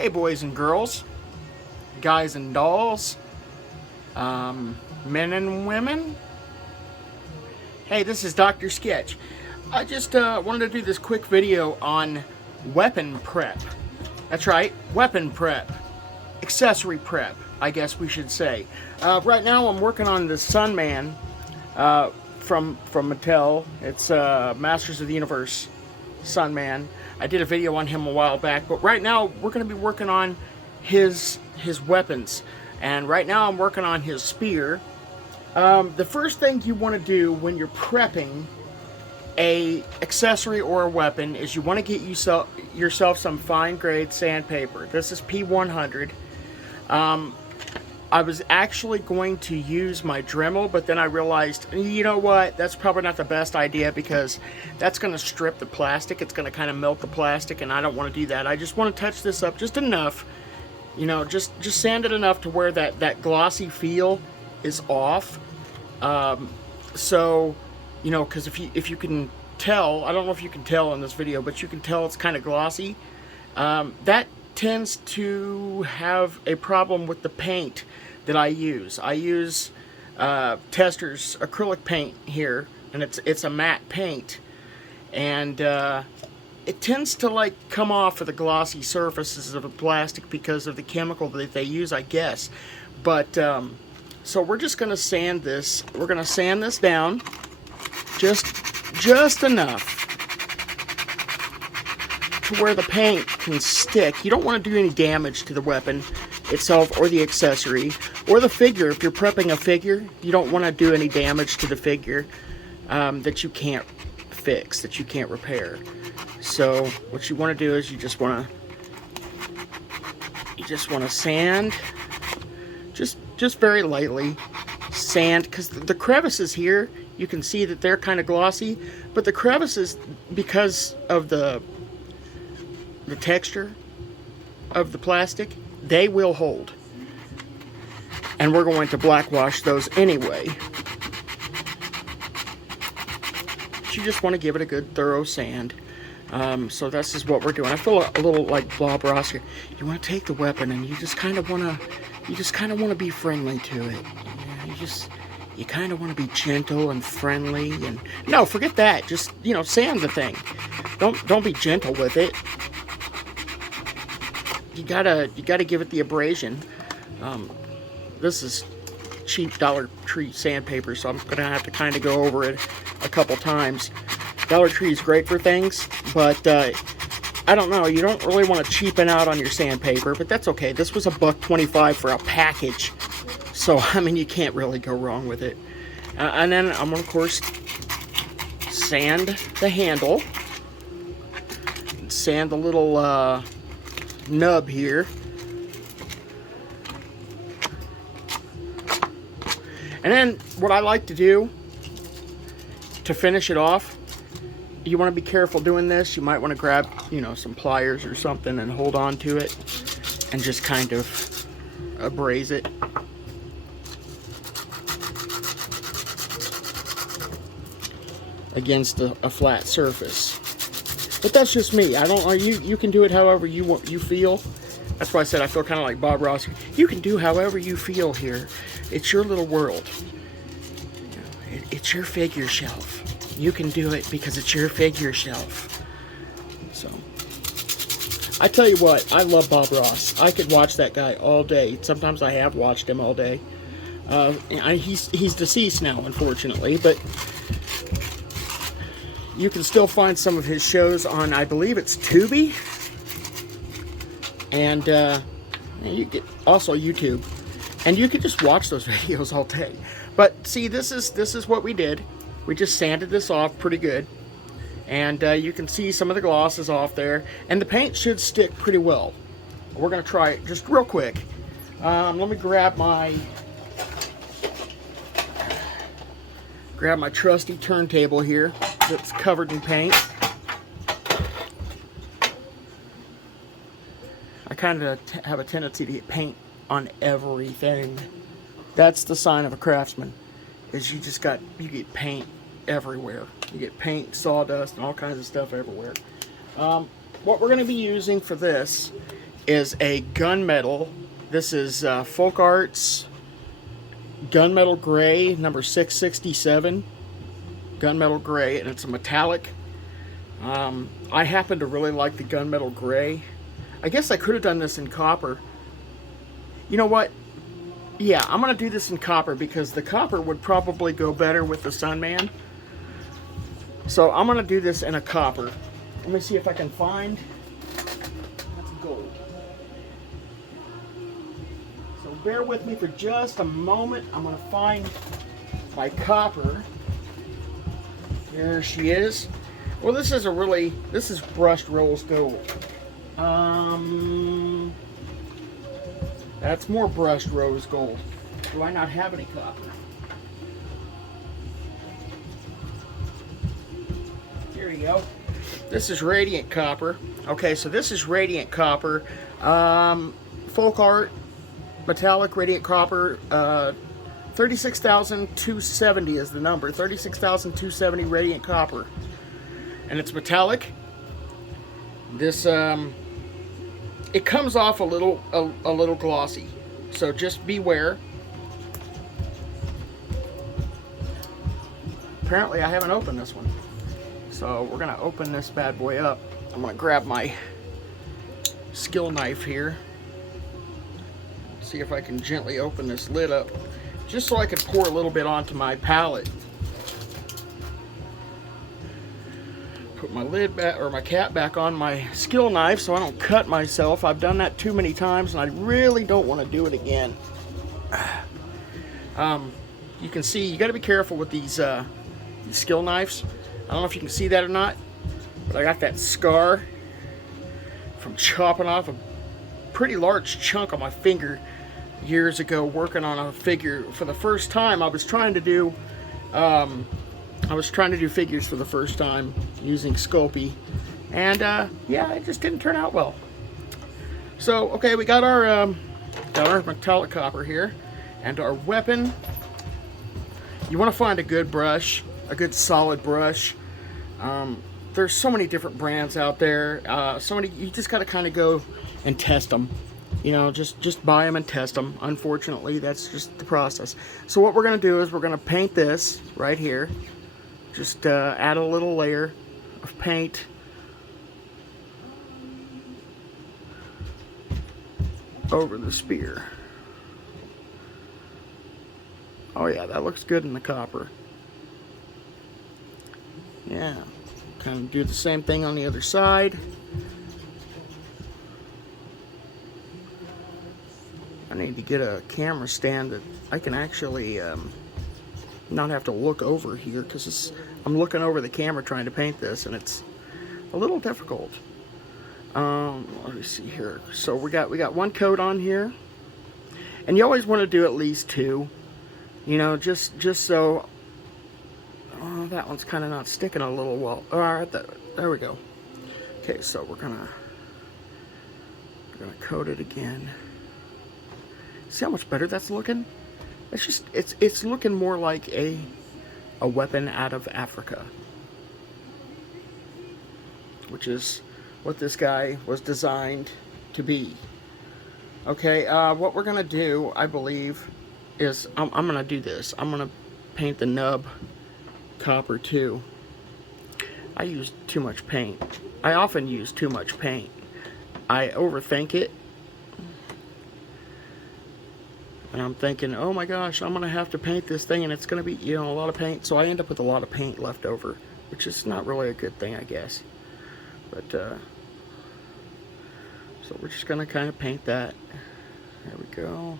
Hey boys and girls, guys and dolls, men and women. Hey, this is Dr. Sketch. I just wanted to do this quick video on weapon prep. That's right, weapon prep. Accessory prep, I guess we should say. Right now I'm working on the Sunman from Mattel. It's Masters of the Universe Sunman. I did a video on him a while back, but right now we're going to be working on his weapons. And right now I'm working on his spear. The first thing you want to do when you're prepping a accessory or a weapon is you want to get yourself some fine grade sandpaper. This is P100. I was actually going to use my Dremel, but then I realized, you know what, that's probably not the best idea because that's going to strip the plastic. It's going to kind of melt the plastic, and I don't want to do that. I just want to touch this up just enough, you know, just sand it enough to where that glossy feel is off. So, you know, because if you can tell, I don't know if you can tell in this video, but you can tell it's kind of glossy. That tends to have a problem with the paint that I use. I use Testors acrylic paint here, and it's a matte paint, and it tends to like come off of the glossy surfaces of the plastic because of the chemical that they use, I guess. But so we're just gonna sand this. We're gonna sand this down just enough to where the paint can stick. You don't want to do any damage to the weapon itself or the accessory or the figure. If you're prepping a figure, you don't want to do any damage to the figure that you can't fix, that you can't repair. So what you want to do is you just want to sand just very lightly, sand, because the crevices here, you can see that they're kind of glossy, but the crevices, because of the texture of the plastic, they will hold. And we're going to black wash those anyway. But you just want to give it a good thorough sand. So this is what we're doing. I feel a little like Bob Ross here. You want to take the weapon and you just kind of want to be friendly to it. You kind of want to be gentle and friendly, and no, forget that. Just, you know, sand the thing. Don't be gentle with it. You gotta give it the abrasion. This is cheap Dollar Tree sandpaper, so I'm gonna have to kind of go over it a couple times. Dollar Tree is great for things, but I don't know. You don't really want to cheapen out on your sandpaper, but that's okay. This was $1.25 for a package, so I mean you can't really go wrong with it. And then I'm gonna, of course, sand the handle, sand the little nub here, and then what I like to do to finish it off, you want to be careful doing this. You might want to grab, you know, some pliers or something and hold on to it and just kind of abrase it. Against a flat surface. But that's just me. I don't know. You can do it however you feel. That's why I said I feel kind of like Bob Ross. You can do however you feel here. It's your little world. It's your figure shelf. You can do it because it's your figure shelf. So, I tell you what, I love Bob Ross. I could watch that guy all day. Sometimes I have watched him all day. He's deceased now, unfortunately, but you can still find some of his shows on, I believe it's Tubi, and you get also YouTube, and you can just watch those videos all day. But see, this is what we did. We just sanded this off pretty good, and you can see some of the glosses off there, and the paint should stick pretty well. We're gonna try it just real quick. Let me grab my trusty turntable here that's covered in paint. I kind of have a tendency to get paint on everything. That's the sign of a craftsman, is you get paint everywhere. You get paint, sawdust, and all kinds of stuff everywhere. What we're going to be using for this is a gunmetal. This is Folk Arts Gunmetal Gray number 667. Gunmetal Gray, and it's a metallic. I happen to really like the Gunmetal Gray. I guess I could have done this in copper. You know what? Yeah, I'm going to do this in copper because the copper would probably go better with the Sunman. So I'm going to do this in a copper. Let me see if I can find... That's gold. So bear with me for just a moment. I'm going to find my copper. There she is. Well, this is brushed rose gold. That's more brushed rose gold. Do I not have any copper? Here you go. This is radiant copper. Okay, so this is radiant copper. Folk Art metallic radiant copper. 36,270 is the number. 36,270 radiant copper, and it's metallic. This it comes off a little glossy, so just beware. Apparently, I haven't opened this one, so we're gonna open this bad boy up. I'm gonna grab my skill knife here. See if I can gently open this lid up, just so I can pour a little bit onto my palette. Put my lid back, or my cap back on my skill knife so I don't cut myself. I've done that too many times and I really don't want to do it again. You can see, you got to be careful with these skill knives. I don't know if you can see that or not, but I got that scar from chopping off a pretty large chunk on my finger years ago working on a figure. For the first time, I was trying to do figures for the first time using Sculpey, and yeah, it just didn't turn out well. So okay, we got our metallic copper here, and our weapon. You want to find a good brush, a good solid brush. There's so many different brands out there. You just got to kind of go and test them. You know, just buy them and test them. Unfortunately, that's just the process. So what we're going to do is we're going to paint this right here. Just add a little layer of paint. Over the spear. Oh yeah, that looks good in the copper. Yeah, kind of do the same thing on the other side. I need to get a camera stand that I can actually not have to look over here, because I'm looking over the camera trying to paint this, and it's a little difficult. Let me see here. So we got one coat on here, and you always want to do at least two. You know, just so. Oh, that one's kind of not sticking a little well. All right, there we go. Okay, so we're gonna coat it again. See how much better that's looking? It's just it's looking more like a weapon out of Africa, which is what this guy was designed to be. Okay, what we're gonna do, I believe, is I'm gonna do this. I'm gonna paint the nub copper too. I use too much paint. I often use too much paint. I overthink it. And I'm thinking, oh my gosh, I'm going to have to paint this thing, and it's going to be, you know, a lot of paint. So I end up with a lot of paint left over, which is not really a good thing, I guess. But, so we're just going to kind of paint that. There we go.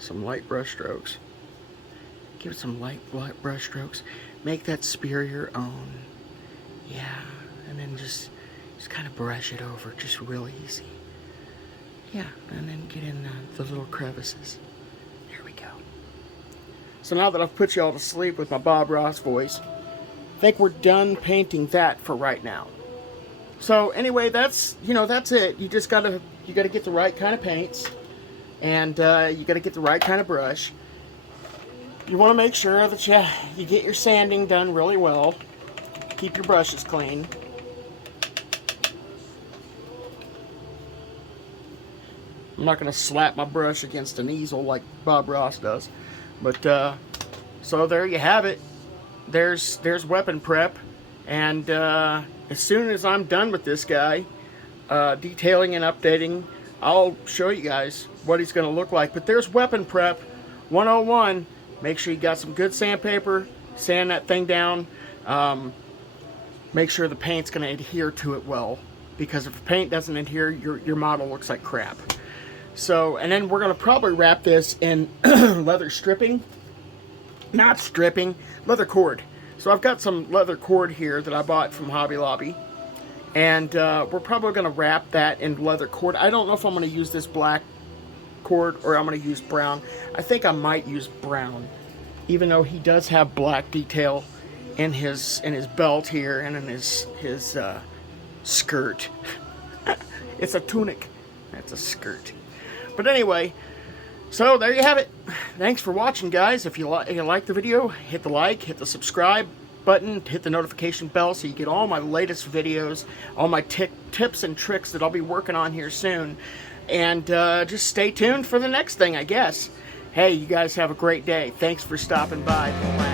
Some light brush strokes. Give it some light brush strokes. Make that spear your own. Yeah. And then just kind of brush it over, just real easy. Yeah. And then get in the little crevices. So now that I've put you all to sleep with my Bob Ross voice, I think we're done painting that for right now. So anyway, that's it. You just gotta get the right kind of paints, and you gotta get the right kind of brush. You want to make sure that you get your sanding done really well. Keep your brushes clean. I'm not going to slap my brush against an easel like Bob Ross does. But, so there you have it. There's weapon prep. And as soon as I'm done with this guy, detailing and updating, I'll show you guys what he's going to look like. But there's weapon prep 101. Make sure you got some good sandpaper. Sand that thing down. Make sure the paint's going to adhere to it well. Because if the paint doesn't adhere, your model looks like crap. So, and then we're going to probably wrap this in leather stripping. Not stripping, leather cord. So I've got some leather cord here that I bought from Hobby Lobby. And we're probably going to wrap that in leather cord. I don't know if I'm going to use this black cord or I'm going to use brown. I think I might use brown. Even though he does have black detail in his belt here and in his skirt. It's a tunic. That's a skirt. But anyway, so there you have it. Thanks for watching, guys. If you like the video, hit the like, hit the subscribe button, hit the notification bell so you get all my latest videos, all my tips and tricks that I'll be working on here soon. And just stay tuned for the next thing, I guess. Hey, you guys have a great day. Thanks for stopping by.